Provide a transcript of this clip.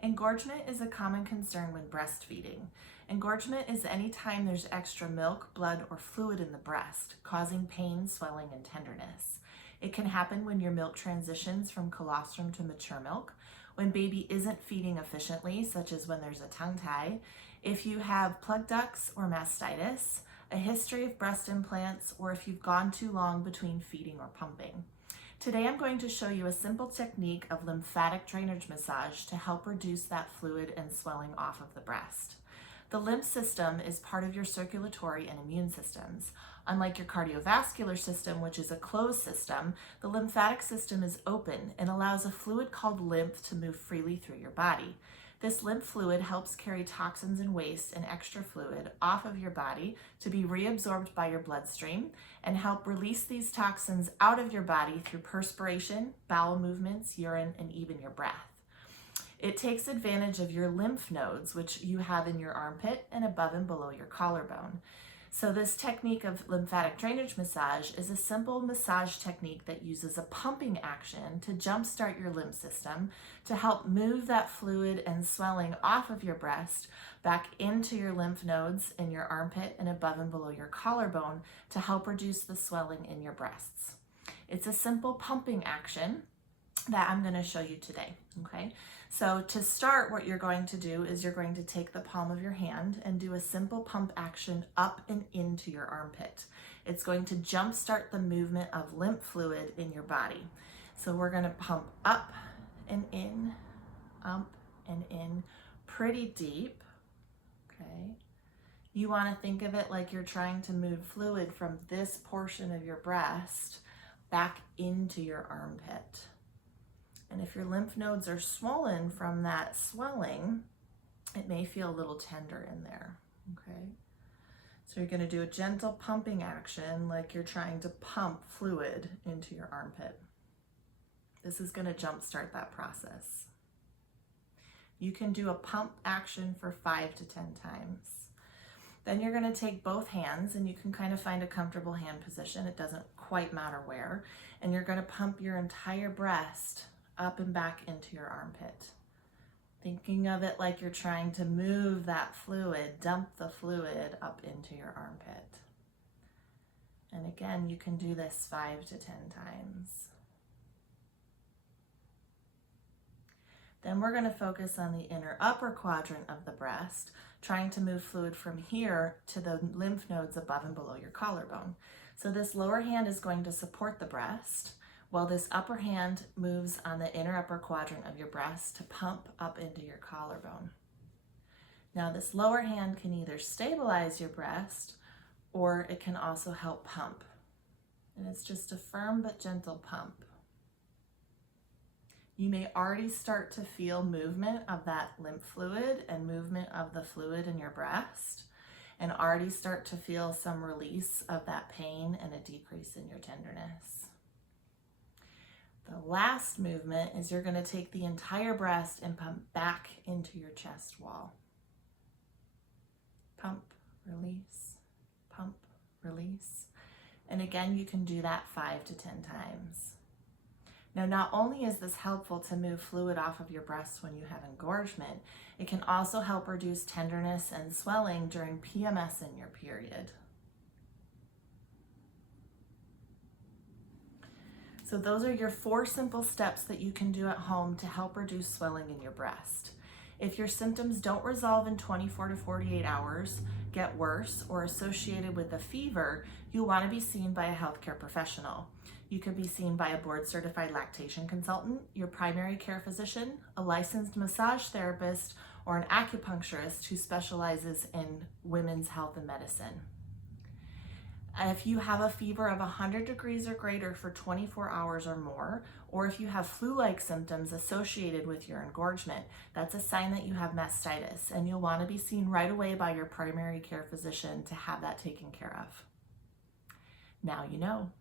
Engorgement is a common concern when breastfeeding. Engorgement is any time there's extra milk, blood, or fluid in the breast, causing pain, swelling, and tenderness. It can happen when your milk transitions from colostrum to mature milk, when baby isn't feeding efficiently, such as when there's a tongue tie, if you have plug ducts or mastitis, a history of breast implants, or if you've gone too long between feeding or pumping. Today I'm going to show you a simple technique of lymphatic drainage massage to help reduce that fluid and swelling off of the breast. The lymph system is part of your circulatory and immune systems. Unlike your cardiovascular system, which is a closed system, the lymphatic system is open and allows a fluid called lymph to move freely through your body. This lymph fluid helps carry toxins and waste and extra fluid off of your body to be reabsorbed by your bloodstream and help release these toxins out of your body through perspiration, bowel movements, urine, and even your breath. It takes advantage of your lymph nodes, which you have in your armpit and above and below your collarbone. So this technique of lymphatic drainage massage is a simple massage technique that uses a pumping action to jumpstart your lymph system to help move that fluid and swelling off of your breast back into your lymph nodes in your armpit and above and below your collarbone to help reduce the swelling in your breasts. It's a simple pumping action that I'm going to show you today, okay? So to start, what you're going to do is you're going to take the palm of your hand and do a simple pump action up and into your armpit. It's going to jumpstart the movement of lymph fluid in your body. So we're going to pump up and in, up and in, pretty deep, okay? You want to think of it like you're trying to move fluid from this portion of your breast back into your armpit. And if your lymph nodes are swollen from that swelling, it may feel a little tender in there, okay? So you're going to do a gentle pumping action like you're trying to pump fluid into your armpit. This is going to jumpstart that process. You can do a pump action for 5 to 10 times. Then you're going to take both hands and you can kind of find a comfortable hand position. It doesn't quite matter where. And you're going to pump your entire breast up and back into your armpit. Thinking of it like you're trying to move that fluid, dump the fluid up into your armpit. And again, you can do this 5 to 10 times. Then we're going to focus on the inner upper quadrant of the breast, trying to move fluid from here to the lymph nodes above and below your collarbone. So this lower hand is going to support the breast, while this upper hand moves on the inner upper quadrant of your breast to pump up into your collarbone. Now this lower hand can either stabilize your breast or it can also help pump. And it's just a firm but gentle pump. You may already start to feel movement of that lymph fluid and movement of the fluid in your breast and already start to feel some release of that pain and a decrease in your tenderness. The last movement is you're going to take the entire breast and pump back into your chest wall. Pump, release, pump, release. And again, you can do that 5 to 10 times. Now, not only is this helpful to move fluid off of your breasts when you have engorgement, it can also help reduce tenderness and swelling during PMS in your period. So those are your 4 simple steps that you can do at home to help reduce swelling in your breast. If your symptoms don't resolve in 24 to 48 hours, get worse, or associated with a fever, you'll want to be seen by a healthcare professional. You could be seen by a board-certified lactation consultant, your primary care physician, a licensed massage therapist, or an acupuncturist who specializes in women's health and medicine. If you have a fever of 100 degrees or greater for 24 hours or more, or if you have flu-like symptoms associated with your engorgement, that's a sign that you have mastitis, and you'll want to be seen right away by your primary care physician to have that taken care of. Now you know.